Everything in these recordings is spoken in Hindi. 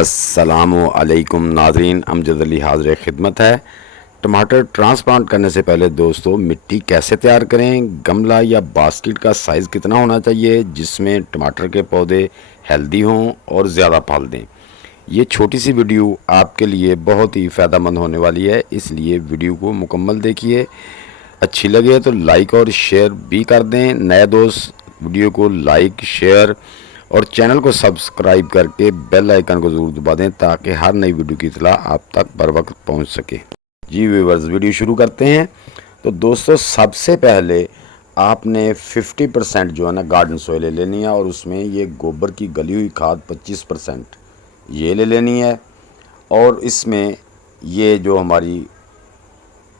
अस्सलामु अलैकुम नाज़रीन, अमजद अली हाज़िर खिदमत है। टमाटर ट्रांसप्लांट करने से पहले दोस्तों मिट्टी कैसे तैयार करें, गमला या बास्केट का साइज़ कितना होना चाहिए जिसमें टमाटर के पौधे हेल्दी हों और ज़्यादा फल दें। ये छोटी सी वीडियो आपके लिए बहुत ही फ़ायदेमंद होने वाली है, इसलिए वीडियो को मुकम्मल देखिए। अच्छी लगे तो लाइक और शेयर भी कर दें। नए दोस्त वीडियो को लाइक, शेयर और चैनल को सब्सक्राइब करके बेल आइकन को ज़रूर दबा दें ताकि हर नई वीडियो की इत्तला आप तक बर वक्त पहुँच सके। जी व्यूअर्स, वीडियो शुरू करते हैं। तो दोस्तों सबसे पहले आपने 50% जो है ना गार्डन सॉइल ले लेनी है और उसमें ये गोबर की गली हुई खाद 25% ये ले लेनी है और इसमें ये जो हमारी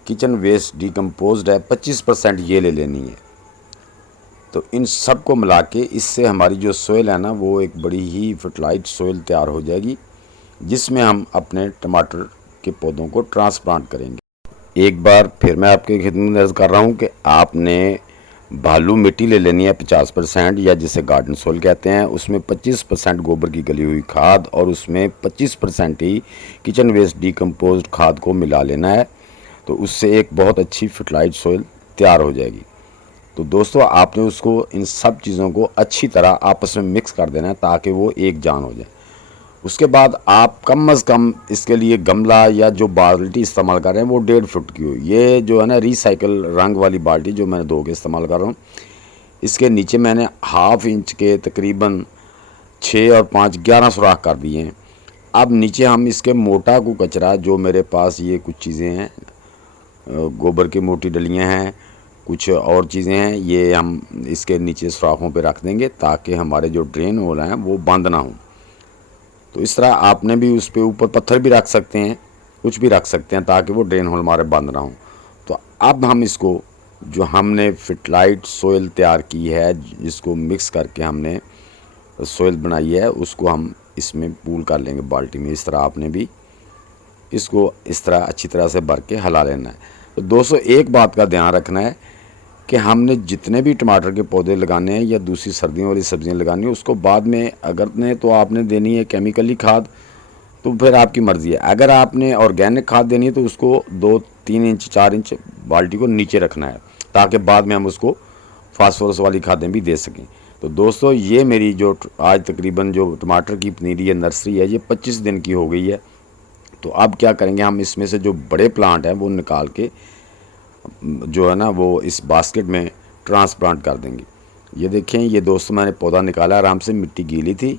किचन वेस्ट डिकम्पोज्ड है 25% ये ले लेनी है। तो इन सब को मिला के इससे हमारी जो सोइल है ना वो एक बड़ी ही फर्टिलाइज्ड सोइल तैयार हो जाएगी जिसमें हम अपने टमाटर के पौधों को ट्रांसप्लांट करेंगे। एक बार फिर मैं आपके खिदमत में अर्ज़ कर रहा हूँ कि आपने बालू मिट्टी ले लेनी है 50% या जिसे गार्डन सोइल कहते हैं। उसमें 25% गोबर की गली हुई खाद और उसमें 25% ही किचन वेस्ट डिकम्पोज्ड खाद को मिला लेना है। तो उससे एक बहुत अच्छी फर्टिलाइज्ड सोइल तैयार हो जाएगी। तो दोस्तों आपने उसको इन सब चीज़ों को अच्छी तरह आपस में मिक्स कर देना है ताकि वो एक जान हो जाए। उसके बाद आप कम अज़ कम इसके लिए गमला या जो बाल्टी इस्तेमाल कर रहे हैं वो 1.5 फुट की हो। ये जो है ना रिसाइकल रंग वाली बाल्टी जो मैंने 2 के इस्तेमाल कर रहा हूँ, इसके नीचे मैंने 1/2 इंच के तकरीबन 6 और 5 11 सुराख कर दिए हैं। अब नीचे हम इसके मोटा को कचरा जो मेरे पास ये कुछ चीज़ें हैं, गोबर की मोटी डलियाँ हैं, कुछ और चीज़ें हैं, ये हम इसके नीचे सुराखों पे रख देंगे ताकि हमारे जो ड्रेन होल हैं वो बंद ना हो। तो इस तरह आपने भी उस पे ऊपर पत्थर भी रख सकते हैं, कुछ भी रख सकते हैं ताकि वो ड्रेन होल हमारे बंद ना हो। तो अब हम इसको जो हमने फर्टिलाइज्ड सोइल तैयार की है जिसको मिक्स करके हमने सोइल बनाई है उसको हम इसमें पूल कर लेंगे बाल्टी में। इस तरह आपने भी इसको इस तरह अच्छी तरह से भर के हिला लेना है। तो दोस्तों एक बात का ध्यान रखना है कि हमने जितने भी टमाटर के पौधे लगाने हैं या दूसरी सर्दियों वाली सब्जियां लगानी है उसको बाद में अगर ने तो आपने देनी है केमिकली खाद, तो फिर आपकी मर्ज़ी है। अगर आपने ऑर्गेनिक खाद देनी है तो उसको 2-3 इंच 4 इंच बाल्टी को नीचे रखना है ताकि बाद में हम उसको फास्फोरस वाली खादें भी दे सकें। तो दोस्तों ये मेरी जो आज तकरीबन जो टमाटर की पनीरी है नर्सरी है ये 25 दिन की हो गई है। तो अब क्या करेंगे, हम इसमें से जो बड़े प्लांट हैं वो निकाल के जो है ना वो इस बास्केट में ट्रांसप्लांट कर देंगे। ये देखें, ये दोस्तों मैंने पौधा निकाला, आराम से मिट्टी गीली थी,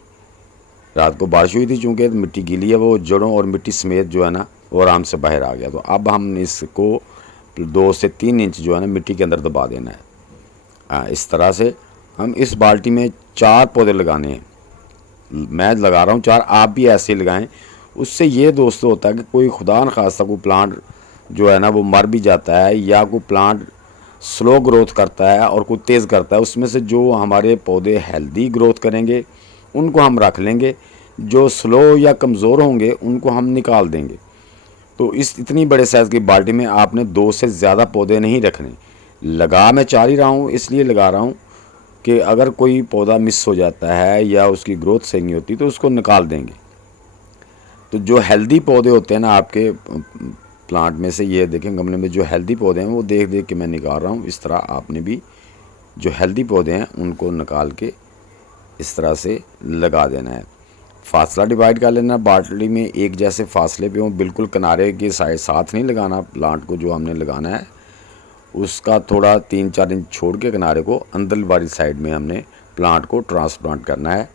रात को बारिश हुई थी चूँकि मिट्टी गीली है, वो जड़ों और मिट्टी समेत जो है ना वो आराम से बाहर आ गया। तो अब हम इसको 2 से 3 इंच जो है ना मिट्टी के अंदर दबा देना है। इस तरह से हम इस बाल्टी में 4 पौधे लगाने हैं। मैं लगा रहा हूँ 4, आप भी ऐसे ही लगाएँ। उससे ये दोस्तों होता है कि कोई खुदा न खास्ता कोई प्लांट जो है ना वो मर भी जाता है या कोई प्लांट स्लो ग्रोथ करता है और कोई तेज़ करता है, उसमें से जो हमारे पौधे हेल्दी ग्रोथ करेंगे उनको हम रख लेंगे, जो स्लो या कमज़ोर होंगे उनको हम निकाल देंगे। तो इस इतनी बड़े साइज़ की बाल्टी में आपने 2 से ज़्यादा पौधे नहीं रखने। लगा मैं 4 ही रहा हूँ, इसलिए लगा रहा हूँ कि अगर कोई पौधा मिस हो जाता है या उसकी ग्रोथ सही नहीं होती तो उसको निकाल देंगे। तो जो हेल्दी पौधे होते हैं ना आपके प्लांट में से, ये देखें गमले में जो हेल्दी पौधे हैं वो देख देख के मैं निकाल रहा हूँ। इस तरह आपने भी जो हेल्दी पौधे हैं उनको निकाल के इस तरह से लगा देना है। फासला डिवाइड कर लेना बाल्टी में, एक जैसे फासले पे हो, बिल्कुल किनारे के साइड साथ नहीं लगाना। प्लांट को जो हमने लगाना है उसका थोड़ा 3-4 इंच छोड़ के किनारे को अंदर वाली साइड में हमने प्लांट को ट्रांसप्लांट करना है।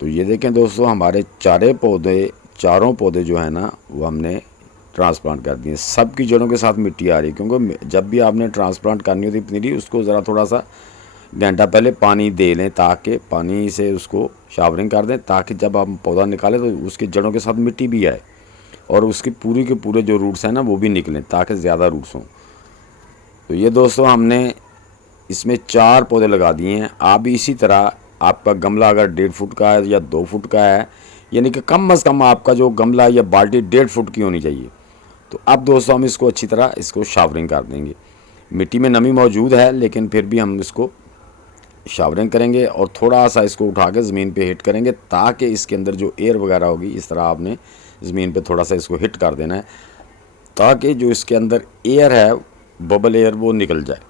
तो ये देखें दोस्तों हमारे चारों पौधे जो है ना वो हमने ट्रांसप्लांट कर दिए। सब की जड़ों के साथ मिट्टी आ रही है क्योंकि जब भी आपने ट्रांसप्लांट करनी होती पनीरी उसको ज़रा थोड़ा सा घंटा पहले पानी दे लें, ताकि पानी से उसको शावरिंग कर दें ताकि जब आप पौधा निकालें तो उसकी जड़ों के साथ मिट्टी भी आए और उसकी पूरी के पूरे जो रूट्स हैं ना वो भी निकलें ताकि ज़्यादा रूट्स हों। तो ये दोस्तों हमने इसमें 4 पौधे लगा दिए हैं। आप भी इसी तरह, आपका गमला अगर 1.5 फुट का है या 2 फुट का है, यानी कि कम अज़ कम आपका जो गमला या बाल्टी 1.5 फुट की होनी चाहिए। तो अब दोस्तों हम इसको अच्छी तरह इसको शावरिंग कर देंगे। मिट्टी में नमी मौजूद है लेकिन फिर भी हम इसको शावरिंग करेंगे और थोड़ा सा इसको उठा के ज़मीन पे हिट करेंगे, ताकि इसके अंदर जो एयर वगैरह होगी इस तरह आपने ज़मीन पे थोड़ा सा इसको हिट कर देना है, ताकि जो इसके अंदर एयर है, बबल एयर, वो निकल जाए।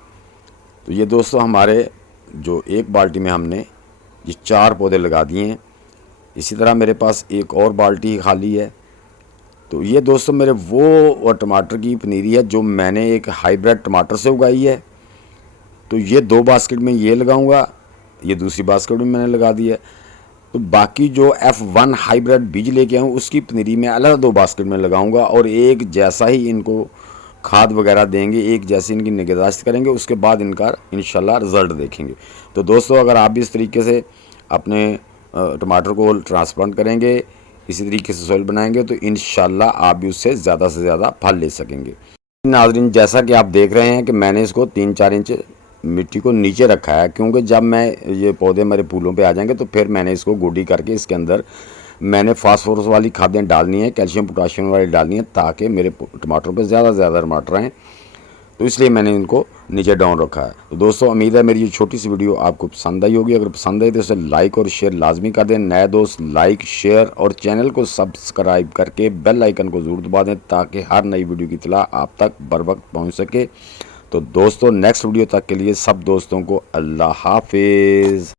तो ये दोस्तों हमारे जो एक बाल्टी में हमने ये 4 पौधे लगा दिए हैं। इसी तरह मेरे पास एक और बाल्टी खाली है। तो ये दोस्तों मेरे वो टमाटर की पनीरी है जो मैंने एक हाइब्रिड टमाटर से उगाई है। तो ये 2 बास्केट में ये लगाऊंगा, ये दूसरी बास्केट में मैंने लगा दी है। तो बाकी जो F1 हाइब्रिड बीज लेके आऊँ उसकी पनीरी में अलग 2 बास्केट में लगाऊंगा, और एक जैसा ही इनको खाद वगैरह देंगे, एक जैसी इनकी निगहदाश्त करेंगे, उसके बाद इनका इंशाल्लाह रिज़ल्ट देखेंगे। तो दोस्तों अगर आप भी इस तरीके से अपने टमाटर को ट्रांसप्लांट करेंगे, इसी तरीके से सॉइल बनाएंगे, तो इंशाल्लाह आप भी उससे ज़्यादा से ज़्यादा फल ले सकेंगे। नाज़रीन, जैसा कि आप देख रहे हैं कि मैंने इसको 3-4 इंच मिट्टी को नीचे रखा है, क्योंकि जब मैं ये पौधे मेरे फूलों पे आ जाएंगे तो फिर मैंने इसको गोडी करके इसके अंदर मैंने फास्फोरस वाली खादें डालनी है, कैल्शियम पोटाशियम वाली डालनी है, ताकि मेरे टमाटरों पे ज़्यादा से ज़्यादा टमाटर आएँ। तो इसलिए मैंने इनको नीचे डाउन रखा है। तो दोस्तों उम्मीद है मेरी ये छोटी सी वीडियो आपको पसंद आई होगी। अगर पसंद आई तो इसे लाइक और शेयर लाजमी कर दें। नए दोस्त लाइक, शेयर और चैनल को सब्सक्राइब करके बेल आइकन को ज़रूर दबा दें, ताकि हर नई वीडियो की इत्तला आप तक बर वक्त पहुँच सके। तो दोस्तों नेक्स्ट वीडियो तक के लिए सब दोस्तों को अल्लाह हाफिज़।